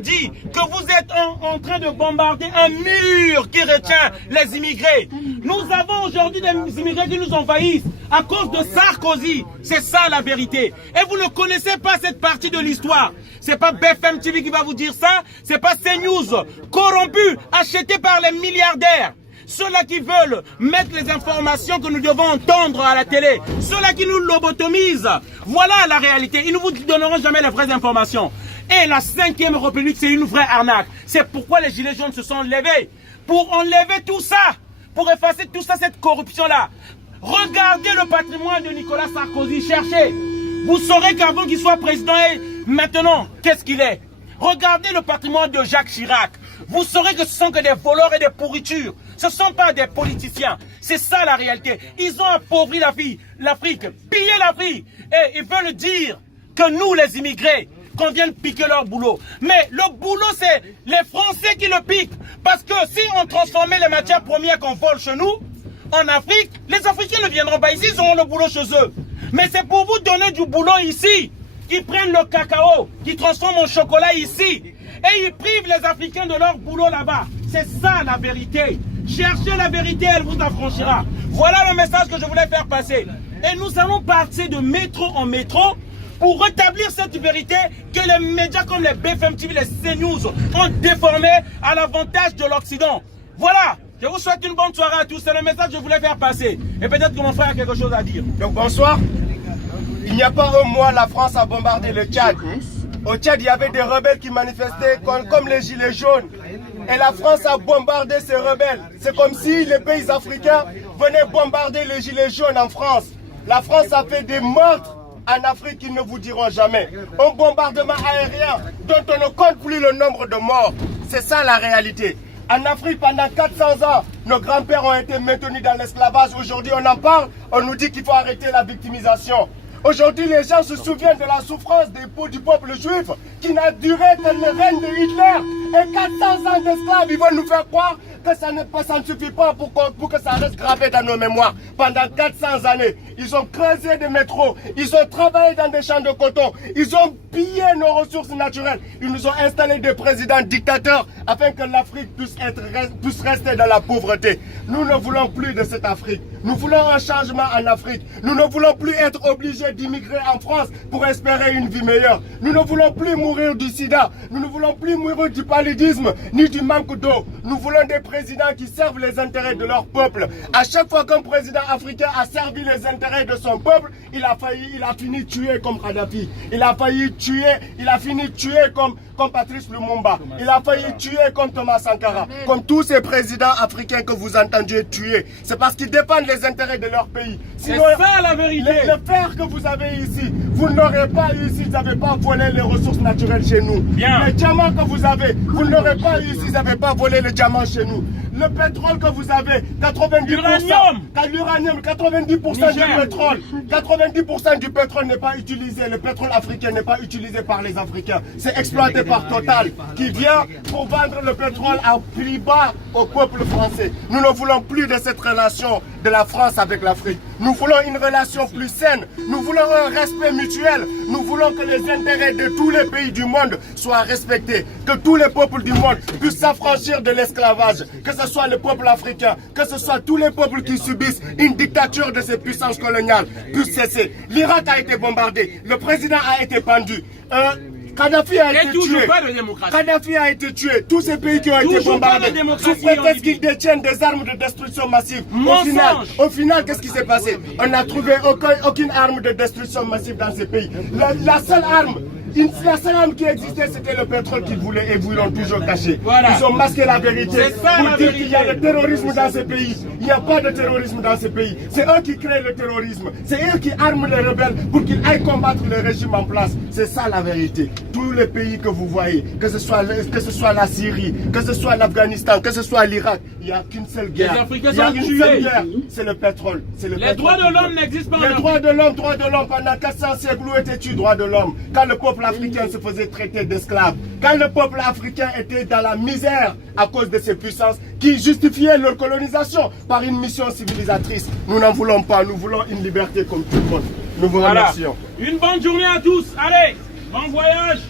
dit que vous êtes en train de bombarder un mur qui retient les immigrés. Nous avons aujourd'hui des immigrés qui nous envahissent à cause de Sarkozy. C'est ça la vérité. Et vous ne connaissez pas cette partie de l'histoire. C'est pas BFM TV qui va vous dire ça. C'est pas CNews corrompu, acheté par les milliardaires. Ceux-là qui veulent mettre les informations que nous devons entendre à la télé. Ceux-là qui nous lobotomisent. Voilà la réalité. Ils ne vous donneront jamais les vraies informations. Et la 5e République, c'est une vraie arnaque. C'est pourquoi les Gilets jaunes se sont levés. Pour enlever tout ça. Pour effacer tout ça, cette corruption-là. Regardez le patrimoine de Nicolas Sarkozy. Cherchez. Vous saurez qu'avant qu'il soit président, et maintenant, qu'est-ce qu'il est? Regardez le patrimoine de Jacques Chirac. Vous saurez que ce sont que des voleurs et des pourritures. Ce ne sont pas des politiciens. C'est ça la réalité. Ils ont appauvri l'Afrique, pillé l'Afrique. Et ils veulent dire que nous, les immigrés, qu'on vienne piquer leur boulot. Mais le boulot, c'est les Français qui le piquent. Parce que si on transformait les matières premières qu'on vole chez nous, en Afrique, les Africains ne viendront pas ici, ils auront le boulot chez eux. Mais c'est pour vous donner du boulot ici. Ils prennent le cacao, qui transforment en chocolat ici. Et ils privent les Africains de leur boulot là-bas. C'est ça la vérité. Cherchez la vérité, elle vous affranchira. Voilà le message que je voulais faire passer. Et nous allons partir de métro en métro pour rétablir cette vérité que les médias comme les BFM TV, les CNews ont déformé à l'avantage de l'Occident. Voilà. Je vous souhaite une bonne soirée à tous. C'est le message que je voulais faire passer. Et peut-être que mon frère a quelque chose à dire. Donc bonsoir. Il n'y a pas un mois, la France a bombardé le Tchad. Au Tchad, il y avait des rebelles qui manifestaient comme les Gilets jaunes. Et la France a bombardé ces rebelles. C'est comme si les pays africains venaient bombarder les Gilets jaunes en France. La France a fait des meurtres en Afrique qu'ils ne vous diront jamais. Un bombardement aérien dont on ne compte plus le nombre de morts. C'est ça la réalité. En Afrique, pendant 400 ans, nos grands-pères ont été maintenus dans l'esclavage. Aujourd'hui, on en parle, on nous dit qu'il faut arrêter la victimisation. Aujourd'hui, les gens se souviennent de la souffrance du peuple juif qui n'a duré que le règne de Hitler. Et 400 ans d'esclaves, ils veulent nous faire croire que ça ne suffit pas pour que ça reste gravé dans nos mémoires. Pendant 400 années, ils ont creusé des métros, ils ont travaillé dans des champs de coton, ils ont pillé nos ressources naturelles. Ils nous ont installé des présidents dictateurs afin que l'Afrique puisse rester dans la pauvreté. Nous ne voulons plus de cette Afrique. Nous voulons un changement en Afrique. Nous ne voulons plus être obligés d'immigrer en France pour espérer une vie meilleure. Nous ne voulons plus mourir du sida. Nous ne voulons plus mourir du paludisme ni du manque d'eau. Nous voulons des présidents qui servent les intérêts de leur peuple. À chaque fois qu'un président africain a servi les intérêts de son peuple, il a fini tué comme Kadhafi. Il a fini tué comme Patrice Lumumba. Il a failli tuer comme Thomas Sankara. Comme tous ces présidents africains que vous entendiez tuer. C'est parce qu'ils dépendent des intérêts de leur pays. Sinon, c'est ça la vérité. Le fer que vous avez ici, vous n'aurez pas eu si vous n'avez pas volé les ressources naturelles chez nous. Bien. Les diamants que vous avez, vous n'aurez pas eu si vous n'avez pas volé les diamants chez nous. Le pétrole que vous avez, 90%, l'uranium, 90% du pétrole, 90% du pétrole n'est pas utilisé. Le pétrole africain n'est pas utilisé par les Africains. C'est exploité par Total qui vient pour vendre le pétrole à prix bas au peuple français. Nous ne voulons plus de cette relation de la France avec l'Afrique. Nous voulons une relation plus saine. Nous voulons un respect mutuel. Nous voulons que les intérêts de tous les pays du monde soient respectés. Que tous les peuples du monde puissent s'affranchir de l'esclavage. Que ce soit le peuple africain, que ce soit tous les peuples qui subissent une dictature de ces puissances coloniales puissent cesser. L'Irak a été bombardé. Le président a été pendu. Kadhafi a été tué. Kadhafi a été tué. Tous ces pays qui ont été bombardés sous prétexte qu'ils détiennent des armes de destruction massive. Au final, qu'est-ce qui s'est passé? On n'a trouvé aucune arme de destruction massive dans ces pays. La seule arme qui existait, c'était le pétrole qu'ils voulaient et vous l'ont toujours caché. Voilà. Ils ont masqué la vérité pour dire qu'il y a le terrorisme dans ces pays. Il n'y a pas de terrorisme dans ces pays. C'est eux qui créent le terrorisme. C'est eux qui arment les rebelles pour qu'ils aillent combattre le régime en place. C'est ça la vérité. Tous les pays que vous voyez, que ce soit la Syrie, que ce soit l'Afghanistan, que ce soit l'Irak, il n'y a qu'une seule guerre. Les Africains sont tués. C'est le pétrole. Les droits de l'homme n'existent pas. Les droits de l'homme, pendant 400 siècles, où étaient-tu, droits de l'homme? Quand le peuple africain se faisait traiter d'esclaves, quand le peuple africain était dans la misère à cause de ces puissances qui justifiaient leur colonisation par une mission civilisatrice. Nous n'en voulons pas, nous voulons une liberté comme tout le monde. Nous vous remercions. Une bonne journée à tous. Allez, bon voyage.